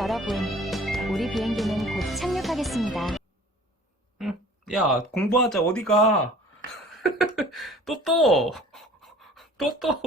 여러분, 우리 비행기는 곧 착륙하겠습니다. 응. 야, 공부하자. 어디가? 또 또. 또 또.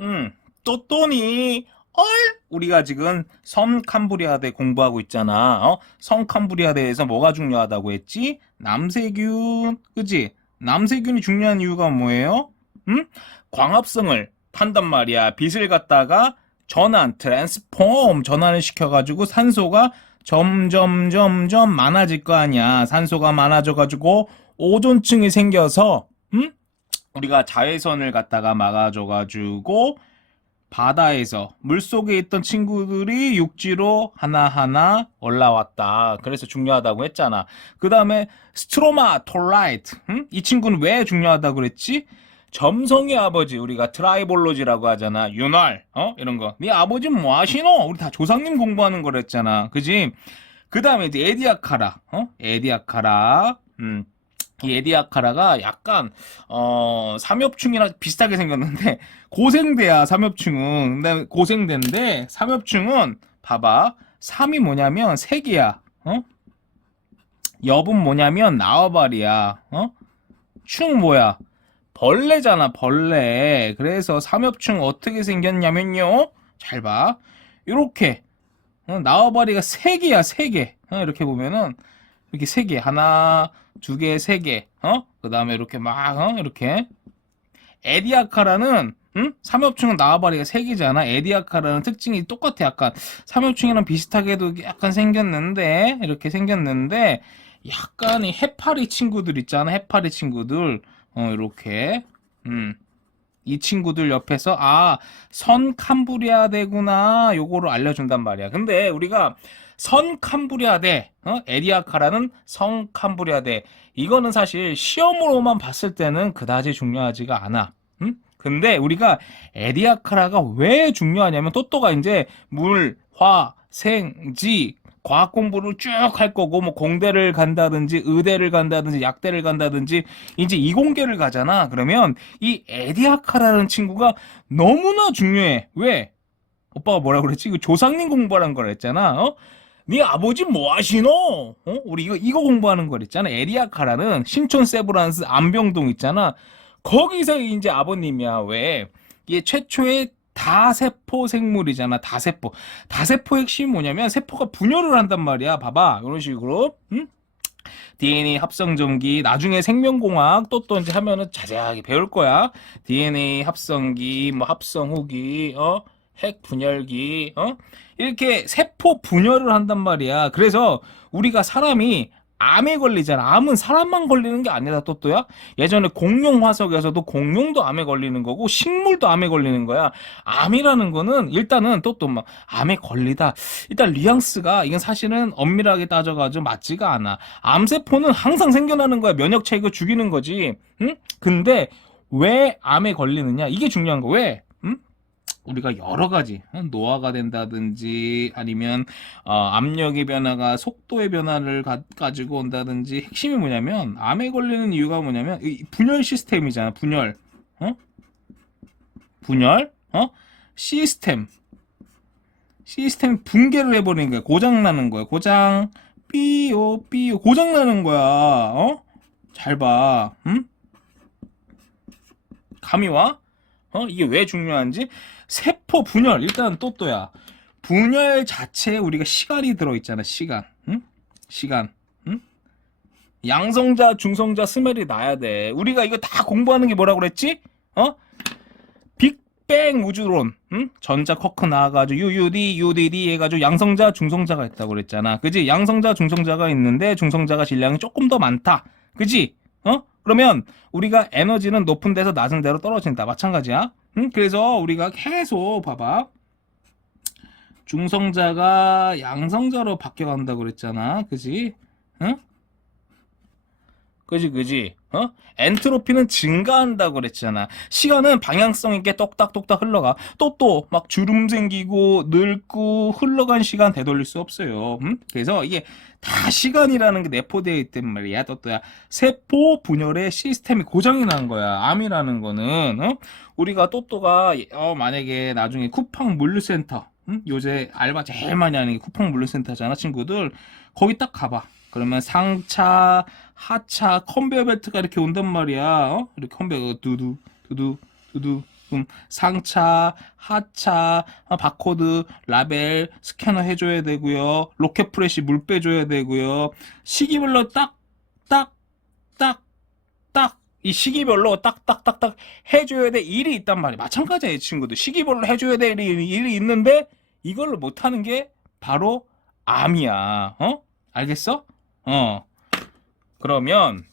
응. 또 또니? 헐? 우리가 지금 섬 캄브리아대 공부하고 있잖아. 섬 캄브리아대에서 뭐가 중요하다고 했지? 남세균. 그지? 남세균이 중요한 이유가 뭐예요? 응? 광합성을 탄단 말이야. 빛을 갖다가 전환을 시켜가지고 산소가 점점 많아질 거 아니야. 산소가 많아져가지고 오존층이 생겨서, 우리가 자외선을 갖다가 막아줘가지고 바다에서 물속에 있던 친구들이 육지로 하나하나 올라왔다. 그래서 중요하다고 했잖아. 그 다음에 스트로마톨라이트. 이 친구는 왜 중요하다고 그랬지? 점성의 아버지, 우리가 트라이볼로지라고 하잖아. 윤활, 이런 거. 네 아버지는 뭐 하시노? 우리 다 조상님 공부하는 거랬잖아. 그지? 그 다음에 이제 에디아카라, 에디아카라. 이 에디아카라가 약간 삼엽충이랑 비슷하게 생겼는데 고생대야. 삼엽충은 근데 고생대인데 삼엽충은 봐봐. 삼이 뭐냐면 색이야. 엽은 뭐냐면 나와바리야. 충 뭐야? 벌레잖아. 벌레. 그래서 삼엽충 어떻게 생겼냐면요, 잘 봐. 요렇게 나와바리가 세 개야. 세 개. 이렇게 보면은 이렇게 세 개. 하나, 두 개, 세 개. 그 다음에 이렇게 막, 이렇게. 에디아카라는, 삼엽충은 나와바리가 세 개잖아. 에디아카라는 특징이 똑같아. 약간, 삼엽충이랑 비슷하게도 약간 생겼는데, 이렇게 생겼는데, 약간 이 해파리 친구들 있잖아. 해파리 친구들. 이렇게. 이 친구들 옆에서, 선 캄브리아대구나. 요거를 알려준단 말이야. 근데 우리가 선 캄브리아대, 에디아카라는 성 캄브리아대, 이거는 사실 시험으로만 봤을 때는 그다지 중요하지가 않아. 근데 우리가 에디아카라가 왜 중요하냐면, 또또가 이제 물, 화, 생, 지, 과학 공부를 쭉 할 거고, 뭐 공대를 간다든지 의대를 간다든지 약대를 간다든지 이제 이공계를 가잖아. 그러면 이 에디아카라는 친구가 너무나 중요해. 왜? 오빠가 뭐라 그랬지? 이거 조상님 공부하는 거라 했잖아. 네 아버지 뭐 하시노? 우리 이거 공부하는 거랬잖아. 에리아카라는 신촌 세브란스 안병동 있잖아. 거기서 이제 아버님이야. 왜? 이게 최초의 다세포 생물이잖아. 다세포. 다세포 핵심이 뭐냐면 세포가 분열을 한단 말이야. 봐봐. 이런 식으로. DNA 합성전기, 나중에 생명공학 또 이제 하면은 자세하게 배울 거야. DNA 합성기, 뭐 합성후기, 핵 분열기, 이렇게 세포 분열을 한단 말이야. 그래서 우리가 사람이 암에 걸리잖아. 암은 사람만 걸리는 게 아니다, 또또야. 예전에 공룡 화석에서도 공룡도 암에 걸리는 거고 식물도 암에 걸리는 거야. 암이라는 거는 일단은 또또 막 암에 걸리다. 일단 뉘앙스가 이건 사실은 엄밀하게 따져가지고 맞지가 않아. 암세포는 항상 생겨나는 거야. 면역 체계가 죽이는 거지. 응? 근데 왜 암에 걸리느냐? 이게 중요한 거. 왜? 우리가 여러 가지 노화가 된다든지 아니면 압력의 변화가 속도의 변화를 가지고 온다든지 핵심이 뭐냐면 암에 걸리는 이유가 뭐냐면 이 분열 시스템이잖아. 분열 시스템 붕괴를 해버리는 거야. 고장 나는 거야. 고장 삐요 고장 나는 거야. 잘 봐. 감이 와? 이게 왜 중요한지? 세포 분열, 일단 또또야. 분열 자체에 우리가 시간이 들어있잖아. 시간. 시간. 양성자, 중성자 스멜이 나야 돼. 우리가 이거 다 공부하는 게 뭐라고 그랬지? 빅뱅 우주론. 전자 쿼크 나와가지고 UUD, UDD 해가지고 양성자, 중성자가 있다고 그랬잖아. 그지? 양성자, 중성자가 있는데 중성자가 질량이 조금 더 많다. 그지? 그러면 우리가 에너지는 높은 데서 낮은 데로 떨어진다. 마찬가지야. 그래서 우리가 계속 봐봐. 중성자가 양성자로 바뀌어간다고 그랬잖아. 그지? 그지? 엔트로피는 증가한다고 그랬잖아. 시간은 방향성 있게 똑딱똑딱 흘러가. 또 막 주름 생기고 늙고 흘러간 시간 되돌릴 수 없어요. 그래서 이게 다 시간이라는 게 내포되어 있단 말이야. 또야 세포 분열의 시스템이 고장이 난 거야. 암이라는 거는 우리가 또가 만약에 나중에 쿠팡 물류센터 응? 요새 알바 제일 많이 하는 게 쿠팡 물류센터잖아, 친구들. 거기 딱 가봐. 그러면 상차, 하차, 컨베이어 벨트가 이렇게 온단 말이야. 어? 이렇게 컨베이어 두두, 두두, 두두. 상차, 하차, 바코드, 라벨, 스캐너 해줘야 되고요. 로켓 프레시 물 빼줘야 되고요. 시기별로 딱, 딱, 딱, 딱, 이 시기별로 딱딱딱딱 해줘야 될 일이 있단 말이야. 마찬가지야, 이 친구들. 시기별로 해줘야 될 일이 있는데 이걸로 못하는 게 바로 암이야. 어? 알겠어? 그러면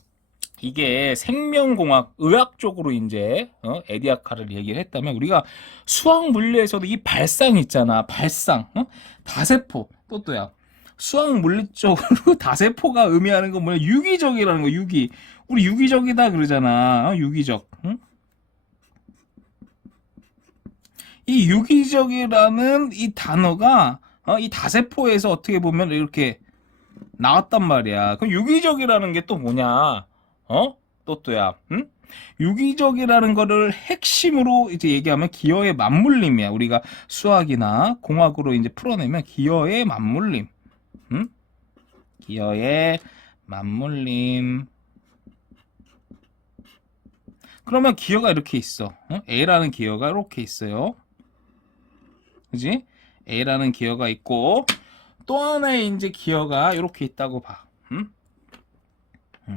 이게 생명공학 의학 쪽으로 이제 에디아카를 얘기를 했다면 우리가 수학 물리에서도 이 발상 있잖아. 발상. 다세포. 또야. 수학 물리 쪽으로 다세포가 의미하는 건 뭐냐? 유기적이라는 거. 유기. 우리 유기적이다 그러잖아. 유기적. 응? 이 유기적이라는 이 단어가 이 다세포에서 어떻게 보면 이렇게 나왔단 말이야. 그럼 유기적이라는 게 또 뭐냐? 또야. 응? 유기적이라는 거를 핵심으로 이제 얘기하면 기어의 맞물림이야. 우리가 수학이나 공학으로 이제 풀어내면 기어의 맞물림. 응? 기어의 맞물림. 그러면 기어가 이렇게 있어. A라는 기어가 이렇게 있어요. 그지? A라는 기어가 있고 또 하나의 이제 기어가 이렇게 있다고 봐.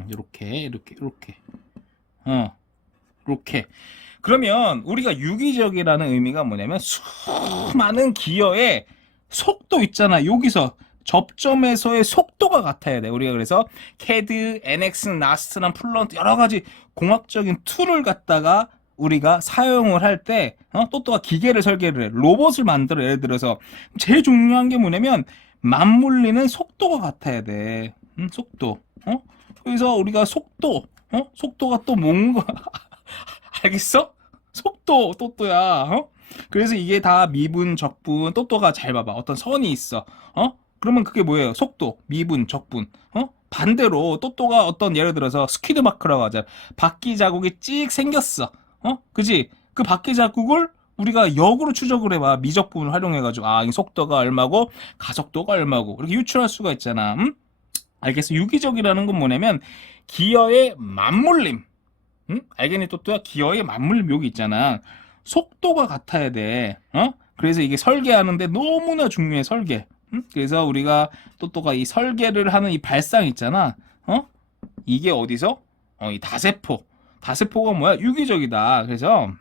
이렇게. 이렇게. 그러면 우리가 유기적이라는 의미가 뭐냐면 수많은 기어의 속도 있잖아. 여기서 접점에서의 속도가 같아야 돼. 우리가 그래서 CAD, NX, NAST랑 플런트 여러 가지 공학적인 툴을 갖다가 우리가 사용을 할 때 또또가 기계를 설계를 해. 로봇을 만들어. 예를 들어서 제일 중요한 게 뭐냐면 맞물리는 속도가 같아야 돼. 속도. 그래서 우리가 속도가 또 뭔가 알겠어? 속도 또야. 그래서 이게 다 미분, 적분, 또또가 잘 봐봐. 어떤 선이 있어. 그러면 그게 뭐예요? 속도, 미분, 적분. 반대로 또또가 어떤 예를 들어서 스퀴드 마크라고 하자. 바퀴 자국이 찍 생겼어. 그지? 그 바퀴 자국을 우리가 역으로 추적을 해봐. 미적분을 활용해가지고 이 속도가 얼마고 가속도가 얼마고 이렇게 유출할 수가 있잖아. 알겠어? 유기적이라는 건 뭐냐면 기어의 맞물림. 알겠니? 또또야 기어의 맞물림 여기 있잖아. 속도가 같아야 돼. 그래서 이게 설계하는데 너무나 중요해. 설계. 그래서 우리가 또또가 이 설계를 하는 이 발상 있잖아. 이게 어디서? 이 다세포. 다세포가 뭐야? 유기적이다. 그래서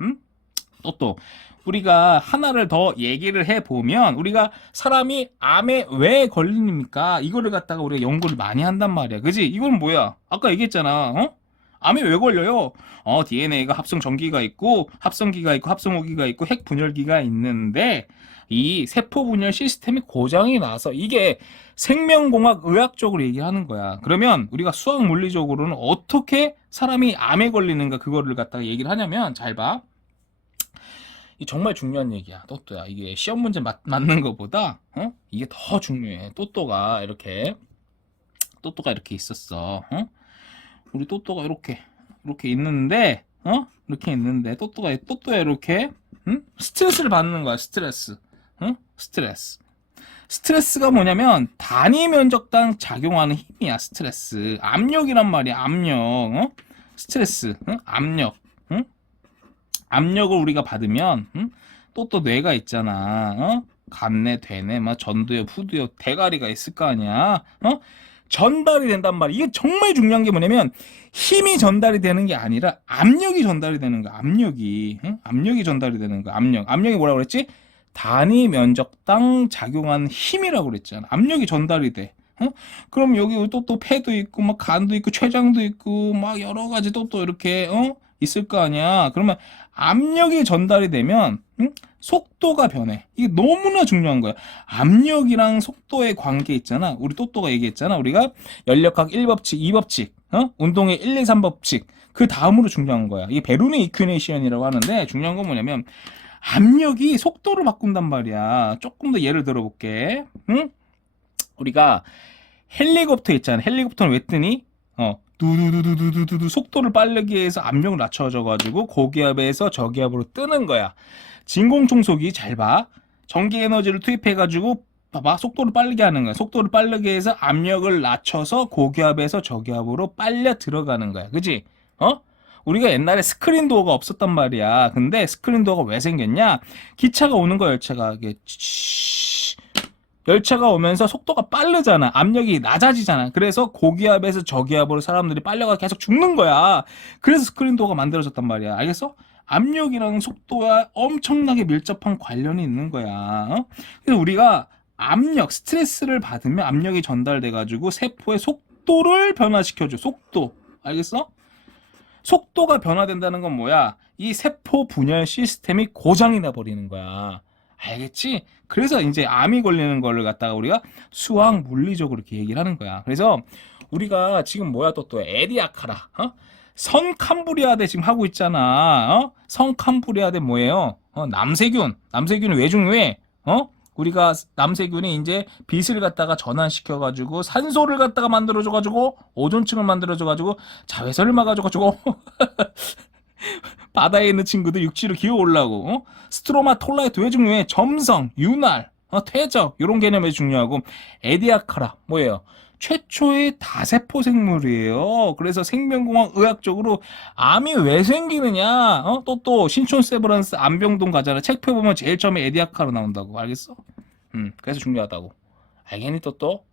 또 우리가 하나를 더 얘기를 해보면 우리가 사람이 암에 왜 걸립니까? 이거를 갖다가 우리가 연구를 많이 한단 말이야. 그지? 이건 뭐야? 아까 얘기했잖아. 암에 왜 걸려요? DNA가 합성 전기가 있고 합성기가 있고 합성호기가 있고 핵 분열기가 있는데 이 세포 분열 시스템이 고장이 나서 이게 생명공학 의학적으로 얘기하는 거야. 그러면 우리가 수학 물리적으로는 어떻게 사람이 암에 걸리는가 그거를 갖다가 얘기를 하냐면 잘 봐. 이 정말 중요한 얘기야. 또또야. 이게 시험 문제 맞는 것보다 이게 더 중요해. 또또가 이렇게 있었어. 우리 또또가 이렇게 있는데 이렇게 있는데 또또야 이렇게 스트레스를 받는 거야. 스트레스. 스트레스가 뭐냐면 단위 면적당 작용하는 힘이야. 스트레스. 압력이란 말이야. 압력. 스트레스. 압력. 압력을 우리가 받으면 또 뇌가 있잖아. 간내, 대뇌, 막 전두엽, 후두엽, 대가리가 있을 거 아니야. 전달이 된단 말이야. 이게 정말 중요한 게 뭐냐면 힘이 전달이 되는 게 아니라 압력이 전달이 되는 거야. 압력이 전달이 되는 거야. 압력이 뭐라고 그랬지? 단위 면적당 작용하는 힘이라고 그랬잖아. 압력이 전달이 돼. 그럼 여기 또 폐도 있고 막 간도 있고 췌장도 있고 막 여러 가지 또 이렇게 있을 거 아니야. 그러면 압력이 전달이 되면 속도가 변해. 이게 너무나 중요한 거야. 압력이랑 속도의 관계 있잖아. 우리 또또가 얘기했잖아. 우리가 연력학 1법칙, 2법칙, 운동의 1, 2, 3법칙. 그 다음으로 중요한 거야. 이게 베르누이 이퀴네이션이라고 하는데 중요한 건 뭐냐면 압력이 속도를 바꾼단 말이야. 조금 더 예를 들어볼게. 우리가 헬리콥터 있잖아. 헬리콥터는 왜 뜨니? 두두두두두두두 속도를 빠르게 해서 압력을 낮춰져가지고 고기압에서 저기압으로 뜨는 거야. 진공청소기 잘 봐. 전기 에너지를 투입해가지고 봐봐 속도를 빠르게 하는 거야. 속도를 빠르게 해서 압력을 낮춰서 고기압에서 저기압으로 빨려 들어가는 거야. 그지? 어? 우리가 옛날에 스크린 도어가 없었단 말이야. 근데 스크린 도어가 왜 생겼냐? 기차가 오는 거야, 열차가. 이게 열차가 오면서 속도가 빠르잖아. 압력이 낮아지잖아. 그래서 고기압에서 저기압으로 사람들이 빨려가 계속 죽는 거야. 그래서 스크린 도어가 만들어졌단 말이야. 알겠어? 압력이랑 속도와 엄청나게 밀접한 관련이 있는 거야. 어? 그래서 우리가 압력, 스트레스를 받으면 압력이 전달돼가지고 세포의 속도를 변화시켜줘. 속도. 알겠어? 속도가 변화된다는 건 뭐야? 이 세포 분열 시스템이 고장이 나버리는 거야. 알겠지? 그래서 이제 암이 걸리는 거를 갖다가 우리가 수학 물리적으로 이렇게 얘기를 하는 거야. 그래서 우리가 지금 뭐야 또 에디아카라, 어? 선캄브리아대 지금 하고 있잖아. 어? 선캄브리아대 뭐예요? 남세균이 왜 중요해? 어? 우리가 남세균이 이제 빛을 갖다가 전환시켜가지고 산소를 갖다가 만들어줘가지고 오존층을 만들어줘가지고 자외선을 막아줘가지고 바다에 있는 친구들 육지로 기어 올라오고 스트로마톨라이트 왜 중요해? 점성, 윤활, 퇴적 이런 개념이 중요하고 에디아카라 뭐예요? 최초의 다세포 생물이에요. 그래서 생명공학 의학적으로 암이 왜 생기느냐? 또 신촌 세브란스 암병동 가잖아. 책 펴보면 제일 처음에 에디아카라 나온다고. 알겠어? 그래서 중요하다고. 알겠니 또?